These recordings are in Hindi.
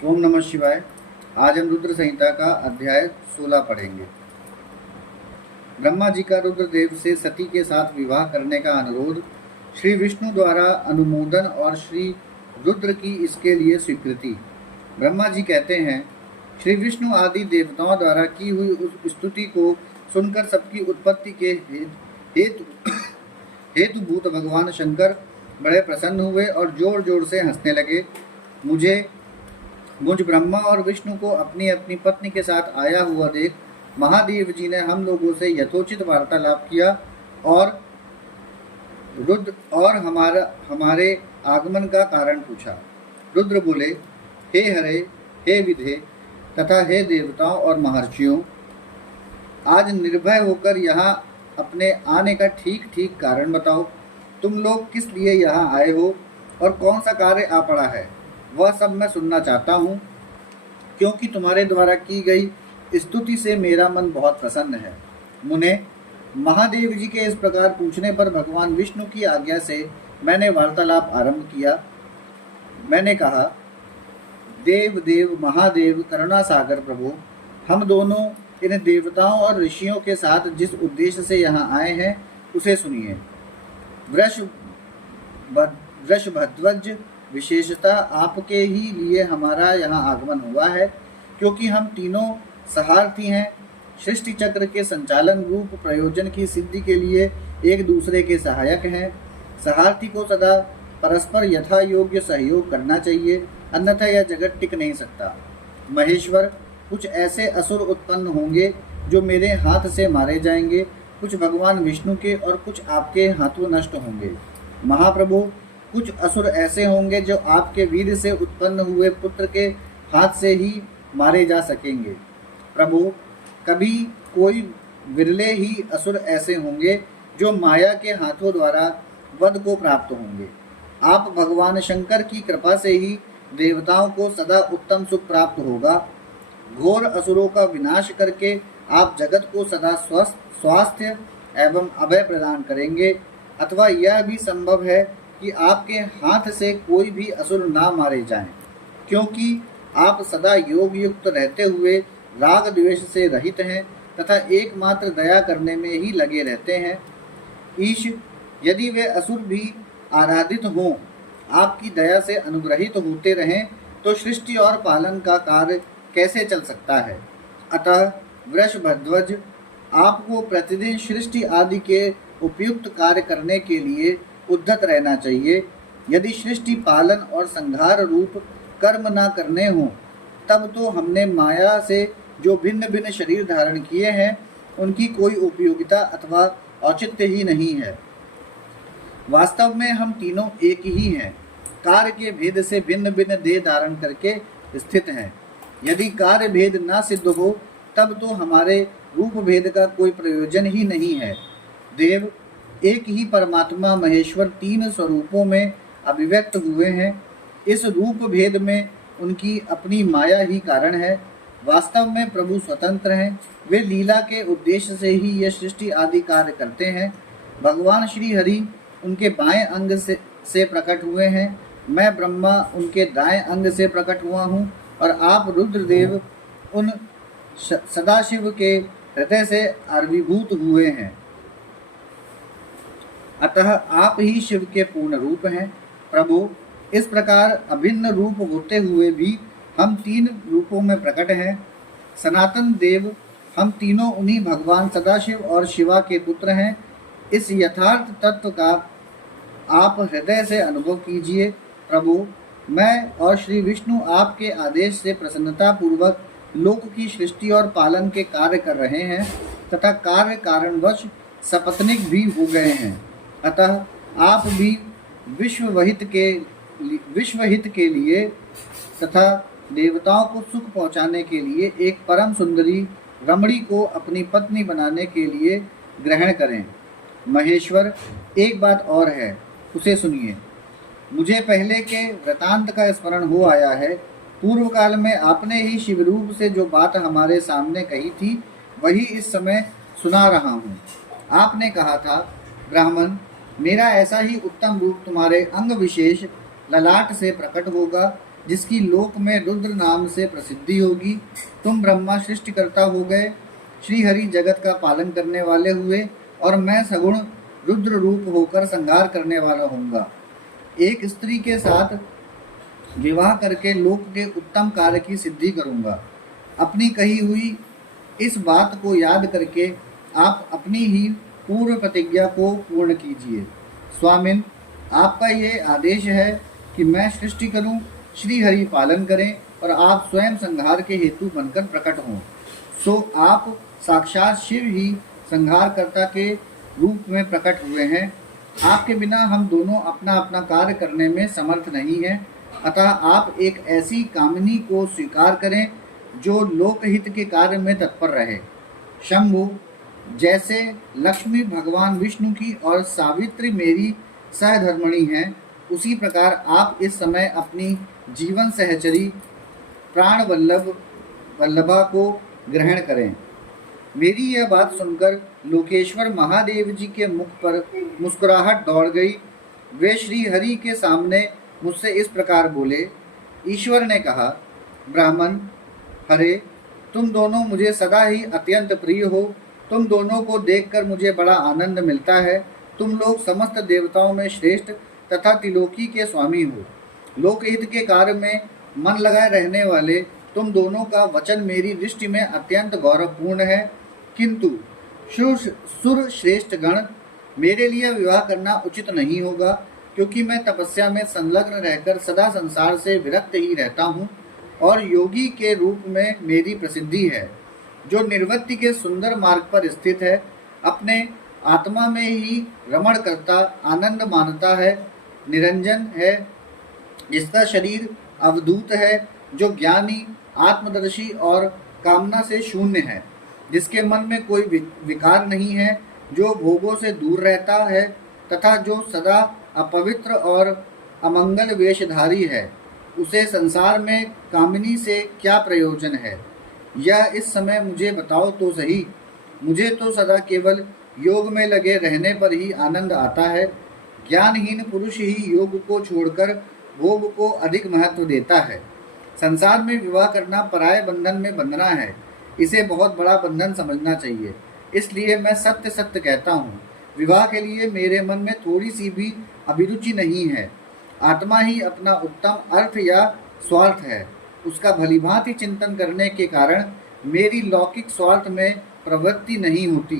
ओम नमः शिवाय। आज हम रुद्र संहिता का अध्याय 16 पढ़ेंगे। ब्रह्मा जी का रुद्रदेव से सती के साथ विवाह करने का अनुरोध, श्री विष्णु द्वारा अनुमोदन और श्री रुद्र की इसके लिए स्वीकृति। ब्रह्मा जी कहते हैं, श्री विष्णु आदि देवताओं द्वारा की हुई उस स्तुति को सुनकर सबकी उत्पत्ति के हेतु हेतुभूत भगवान शंकर बड़े प्रसन्न हुए और जोर जोर से हंसने लगे। मुझ ब्रह्मा और विष्णु को अपनी अपनी पत्नी के साथ आया हुआ देख महादेव जी ने हम लोगों से यथोचित वार्तालाप किया और रुद्र और हमारे आगमन का कारण पूछा। रुद्र बोले, हे हरे, हे विधे तथा हे देवताओं और महर्षियों, आज निर्भय होकर यहाँ अपने आने का ठीक ठीक कारण बताओ। तुम लोग किस लिए यहाँ आए हो और कौन सा कार्य आ पड़ा है, वह सब मैं सुनना चाहता हूँ, क्योंकि तुम्हारे द्वारा की गई स्तुति से मेरा मन बहुत प्रसन्न है। मुने, महादेव जी के इस प्रकार पूछने पर भगवान विष्णु की आज्ञा से मैंने वार्तालाप आरंभ किया। मैंने कहा, देव देव महादेव करुणा सागर प्रभु, हम दोनों इन देवताओं और ऋषियों के साथ जिस उद्देश्य से यहाँ आए हैं उसे सुनिए। वृषभध्वज, विशेषतः आपके ही लिए हमारा यहाँ आगमन हुआ है, क्योंकि हम तीनों सहार्थी हैं। सृष्टि चक्र के संचालन रूप प्रयोजन की सिद्धि के लिए एक दूसरे के सहायक हैं। सहार्थी को सदा परस्पर यथा योग्य सहयोग करना चाहिए, अन्यथा यह जगत टिक नहीं सकता। महेश्वर, कुछ ऐसे असुर उत्पन्न होंगे जो मेरे हाथ से मारे जाएंगे, कुछ भगवान विष्णु के और कुछ आपके हाथों नष्ट होंगे। महाप्रभु, कुछ असुर ऐसे होंगे जो आपके वीर से उत्पन्न हुए पुत्र के हाथ से ही मारे जा सकेंगे। प्रभु, कभी कोई विरले ही असुर ऐसे होंगे जो माया के हाथों द्वारा वध को प्राप्त होंगे। आप भगवान शंकर की कृपा से ही देवताओं को सदा उत्तम सुख प्राप्त होगा। घोर असुरों का विनाश करके आप जगत को सदा स्वास्थ्य एवं अभय प्रदान करेंगे, अथवा यह भी संभव है कि आपके हाथ से कोई भी असुर ना मारे जाएं, क्योंकि आप सदा योग युक्त रहते हुए राग द्वेष से रहित हैं तथा एकमात्र दया करने में ही लगे रहते हैं। ईश, यदि वे असुर भी आराधित हों, आपकी दया से अनुग्रहित होते रहें, तो सृष्टि और पालन का कार्य कैसे चल सकता है। अतः वृषभध्वज, आपको प्रतिदिन सृष्टि आदि के उपयुक्त कार्य करने के लिए उद्यत रहना चाहिए। यदि सृष्टि पालन और संहार रूप कर्म ना करने हों, तब तो हमने माया से जो भिन्न भिन्न शरीर धारण किए हैं उनकी कोई उपयोगिता अथवा औचित्य ही नहीं है। वास्तव में हम तीनों एक ही हैं, कार्य के भेद से भिन्न भिन्न देह धारण करके स्थित हैं। यदि कार्य भेद ना सिद्ध हो, तब तो हमारे रूप भेद का कोई प्रयोजन ही नहीं है। देव, एक ही परमात्मा महेश्वर तीन स्वरूपों में अभिव्यक्त हुए हैं। इस रूप भेद में उनकी अपनी माया ही कारण है। वास्तव में प्रभु स्वतंत्र हैं, वे लीला के उद्देश्य से ही यह सृष्टि आदि कार्य करते हैं। भगवान श्री हरि उनके बाएं अंग से प्रकट हुए हैं, मैं ब्रह्मा उनके दाएं अंग से प्रकट हुआ हूँ, और आप रुद्रदेव उन सदाशिव के हृदय से आविर्भूत हुए हैं। अतः आप ही शिव के पूर्ण रूप हैं। प्रभु, इस प्रकार अभिन्न रूप होते हुए भी हम तीन रूपों में प्रकट हैं। सनातन देव, हम तीनों उन्हीं भगवान सदाशिव और शिवा के पुत्र हैं। इस यथार्थ तत्व का आप हृदय से अनुभव कीजिए। प्रभु, मैं और श्री विष्णु आपके आदेश से प्रसन्नता पूर्वक लोक की सृष्टि और पालन के कार्य कर रहे हैं तथा कार्य कारणवश सपत्निक भी हो गए हैं। अतः आप भी विश्वहित के लिए तथा देवताओं को सुख पहुँचाने के लिए एक परम सुंदरी रमणी को अपनी पत्नी बनाने के लिए ग्रहण करें। महेश्वर, एक बात और है, उसे सुनिए। मुझे पहले के वृतांत का स्मरण हो आया है। पूर्व काल में आपने ही शिवरूप से जो बात हमारे सामने कही थी, वही इस समय सुना रहा हूँ। आपने कहा था, ब्राह्मण, मेरा ऐसा ही उत्तम रूप तुम्हारे अंग विशेष ललाट से प्रकट होगा, जिसकी लोक में रुद्र नाम से प्रसिद्धि होगी। तुम ब्रह्मा सृष्टिकर्ता हो गए, श्री हरि जगत का पालन करने वाले हुए, और मैं सगुण रुद्र रूप होकर संहार करने वाला होऊंगा। एक स्त्री के साथ विवाह करके लोक के उत्तम कार्य की सिद्धि करूंगा। अपनी कही हुई इस बात को याद करके आप अपनी ही पूर्व प्रतिज्ञा को पूर्ण कीजिए। स्वामिन, आपका ये आदेश है कि मैं सृष्टि करूं, श्री हरि पालन करें और आप स्वयं संहार के हेतु बनकर प्रकट हों। सो आप साक्षात शिव ही संहारकर्ता के रूप में प्रकट हुए हैं। आपके बिना हम दोनों अपना अपना कार्य करने में समर्थ नहीं हैं। अतः आप एक ऐसी कामिनी को स्वीकार करें जो लोकहित के कार्य में तत्पर रहे। शंभु, जैसे लक्ष्मी भगवान विष्णु की और सावित्री मेरी सहधर्मणी हैं, उसी प्रकार आप इस समय अपनी जीवन सहचरी प्राण वल्लभा को ग्रहण करें। मेरी यह बात सुनकर लोकेश्वर महादेव जी के मुख पर मुस्कुराहट दौड़ गई। वे श्री हरि के सामने मुझसे इस प्रकार बोले। ईश्वर ने कहा, ब्राह्मण, हरे, तुम दोनों मुझे सदा ही अत्यंत प्रिय हो। तुम दोनों को देखकर मुझे बड़ा आनंद मिलता है। तुम लोग समस्त देवताओं में श्रेष्ठ तथा त्रिलोकी के स्वामी हो। लोकहित के कार्य में मन लगाए रहने वाले तुम दोनों का वचन मेरी दृष्टि में अत्यंत गौरवपूर्ण है। किंतु सुर श्रेष्ठ गण, मेरे लिए विवाह करना उचित नहीं होगा, क्योंकि मैं तपस्या में संलग्न रहकर सदा संसार से विरक्त ही रहता हूँ और योगी के रूप में मेरी प्रसिद्धि है, जो निर्वृत्ति के सुंदर मार्ग पर स्थित है, अपने आत्मा में ही रमण करता आनंद मानता है, निरंजन है, जिसका शरीर अवधूत है, जो ज्ञानी, आत्मदर्शी और कामना से शून्य है, जिसके मन में कोई विकार नहीं है, जो भोगों से दूर रहता है तथा जो सदा अपवित्र और अमंगल वेशधारी है। उसे संसार में कामिनी से क्या प्रयोजन है, यह इस समय मुझे बताओ तो सही। मुझे तो सदा केवल योग में लगे रहने पर ही आनंद आता है। ज्ञानहीन पुरुष ही योग को छोड़कर भोग को अधिक महत्व देता है। संसार में विवाह करना पराये बंधन में बंधना है, इसे बहुत बड़ा बंधन समझना चाहिए। इसलिए मैं सत्य सत्य कहता हूँ, विवाह के लिए मेरे मन में थोड़ी सी भी अभिरुचि नहीं है। आत्मा ही अपना उत्तम अर्थ या स्वार्थ है। उसका भलीभांति चिंतन करने के कारण मेरी लौकिक स्वार्थ में प्रवृत्ति नहीं होती।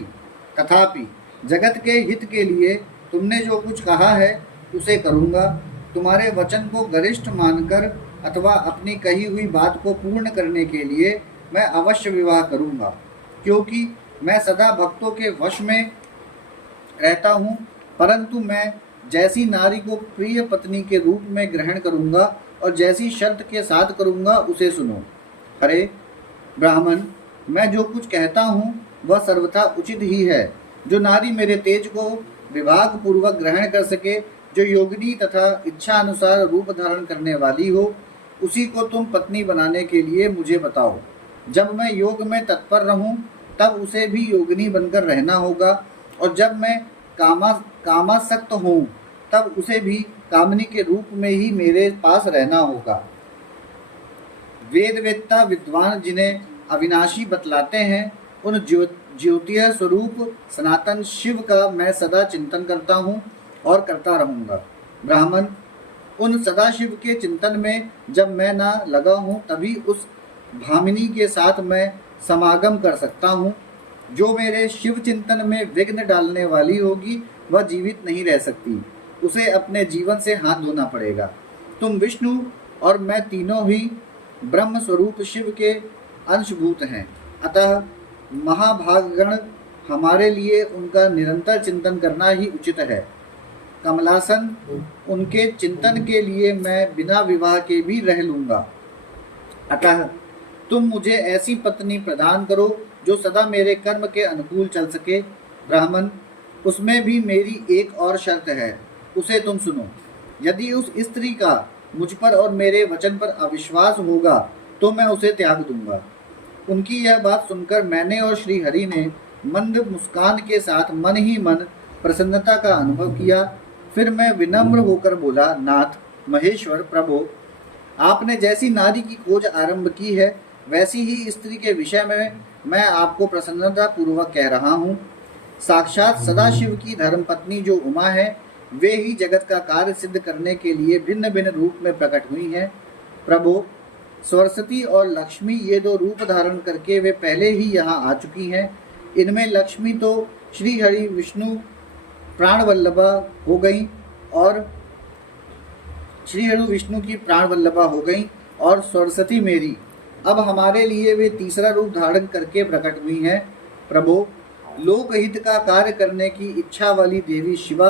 तथापि जगत के हित के लिए तुमने जो कुछ कहा है उसे करूँगा। तुम्हारे वचन को गरिष्ठ मानकर अथवा अपनी कही हुई बात को पूर्ण करने के लिए मैं अवश्य विवाह करूँगा, क्योंकि मैं सदा भक्तों के वश में रहता हूँ। परंतु मैं जैसी नारी को प्रिय पत्नी के रूप में ग्रहण करूँगा और जैसी शर्त के साथ करूँगा उसे सुनो। अरे ब्राह्मण, मैं जो कुछ कहता हूँ वह सर्वथा उचित ही है। जो नारी मेरे तेज को विभाग पूर्वक ग्रहण कर सके, जो योगिनी तथा इच्छा अनुसार रूप धारण करने वाली हो, उसी को तुम पत्नी बनाने के लिए मुझे बताओ। जब मैं योग में तत्पर रहूं तब उसे भी योगिनी बनकर रहना होगा, और जब मैं कामासक्त हूँ तब उसे भी कामनी के रूप में ही मेरे पास रहना होगा। वेदवेत्ता विद्वान जिन्हें अविनाशी बतलाते हैं, उन ज्योतिष स्वरूप सनातन शिव का मैं सदा चिंतन करता हूँ और करता रहूँगा। ब्राह्मण, उन सदाशिव के चिंतन में जब मैं ना लगा हूँ तभी उस भामिनी के साथ मैं समागम कर सकता हूँ। जो मेरे शिव चिंतन में विघ्न डालने वाली होगी वह जीवित नहीं रह सकती, उसे अपने जीवन से हाथ धोना पड़ेगा। तुम विष्णु और मैं तीनों ही ब्रह्म स्वरूप शिव के अंशभूत हैं, अतः महाभागगण हमारे लिए उनका निरंतर चिंतन करना ही उचित है। कमलासन, उनके चिंतन के लिए मैं बिना विवाह के भी रह लूँगा। अतः तुम मुझे ऐसी पत्नी प्रदान करो जो सदा मेरे कर्म के अनुकूल चल सके। ब्राह्मण, उसमें भी मेरी एक और शर्त है, उसे तुम सुनो। यदि उस स्त्री का मुझ पर और मेरे वचन पर अविश्वास होगा तो मैं उसे त्याग दूंगा। उनकी यह बात सुनकर मैंने और श्री हरि ने मंद मुस्कान के साथ मन ही मन प्रसन्नता का अनुभव किया। फिर मैं विनम्र होकर बोला, नाथ, महेश्वर, प्रभु, आपने जैसी नारी की खोज आरंभ की है, वैसी ही स्त्री के विषय में मैं आपको प्रसन्नता पूर्वक कह रहा हूँ। साक्षात सदाशिव की धर्मपत्नी जो उमा है, वे ही जगत का कार्य सिद्ध करने के लिए भिन्न भिन्न रूप में प्रकट हुई हैं। प्रभु, सरस्वती और लक्ष्मी ये दो रूप धारण करके वे पहले ही यहाँ आ चुकी हैं। इनमें लक्ष्मी तो श्री हरि विष्णु प्राणवल्लभा हो गई और श्री हरि विष्णु की प्राणवल्लभा हो गई, और सरस्वती मेरी अब हमारे लिए वे तीसरा रूप धारण करके प्रकट हुई हैं। प्रभु, लोकहित का कार्य करने की इच्छा वाली देवी शिवा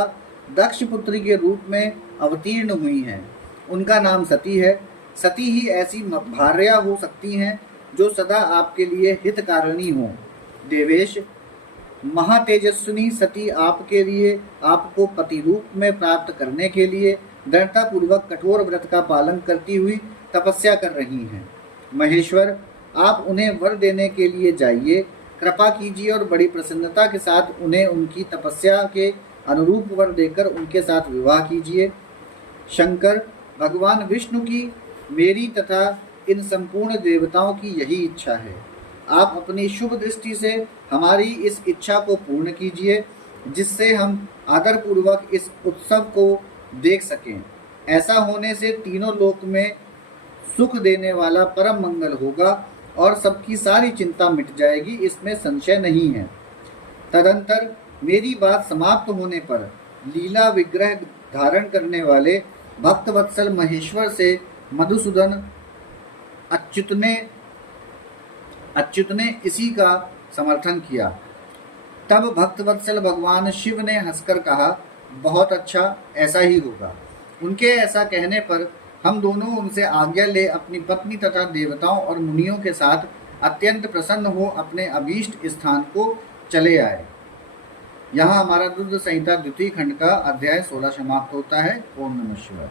दक्ष पुत्री के रूप में अवतीर्ण हुई हैं। उनका नाम सती है। सती ही ऐसी भार्या हो सकती हैं जो सदा आपके लिए हितकारिणी हो। देवेश, महातेजस्विनी सती आपके लिए आपको पति रूप में प्राप्त करने के लिए दृढ़ता पूर्वक कठोर व्रत का पालन करती हुई तपस्या कर रही हैं। महेश्वर, आप उन्हें वर देने के लिए जाइए, कृपा कीजिए और बड़ी प्रसन्नता के साथ उन्हें उनकी तपस्या के अनुरूप वर देकर उनके साथ विवाह कीजिए। शंकर, भगवान विष्णु की, मेरी तथा इन संपूर्ण देवताओं की यही इच्छा है। आप अपनी शुभ दृष्टि से हमारी इस इच्छा को पूर्ण कीजिए, जिससे हम आदरपूर्वक इस उत्सव को देख सकें। ऐसा होने से तीनों लोक में सुख देने वाला परम मंगल होगा और सबकी सारी चिंता मिट जाएगी, इसमें संशय नहीं है। तदंतर मेरी बात समाप्त होने पर लीला विग्रह धारण करने वाले भक्तवत्सल महेश्वर से मधुसूदन अच्युत ने इसी का समर्थन किया। तब भक्तवत्सल भगवान शिव ने हंसकर कहा, बहुत अच्छा, ऐसा ही होगा। उनके ऐसा कहने पर हम दोनों उनसे आज्ञा ले अपनी पत्नी तथा देवताओं और मुनियों के साथ अत्यंत प्रसन्न हो अपने अभीष्ट स्थान को चले आए। यहाँ हमारा रुद्र संहिता द्वितीय खंड का अध्याय 16 समाप्त होता है। ओम नमः शिवाय।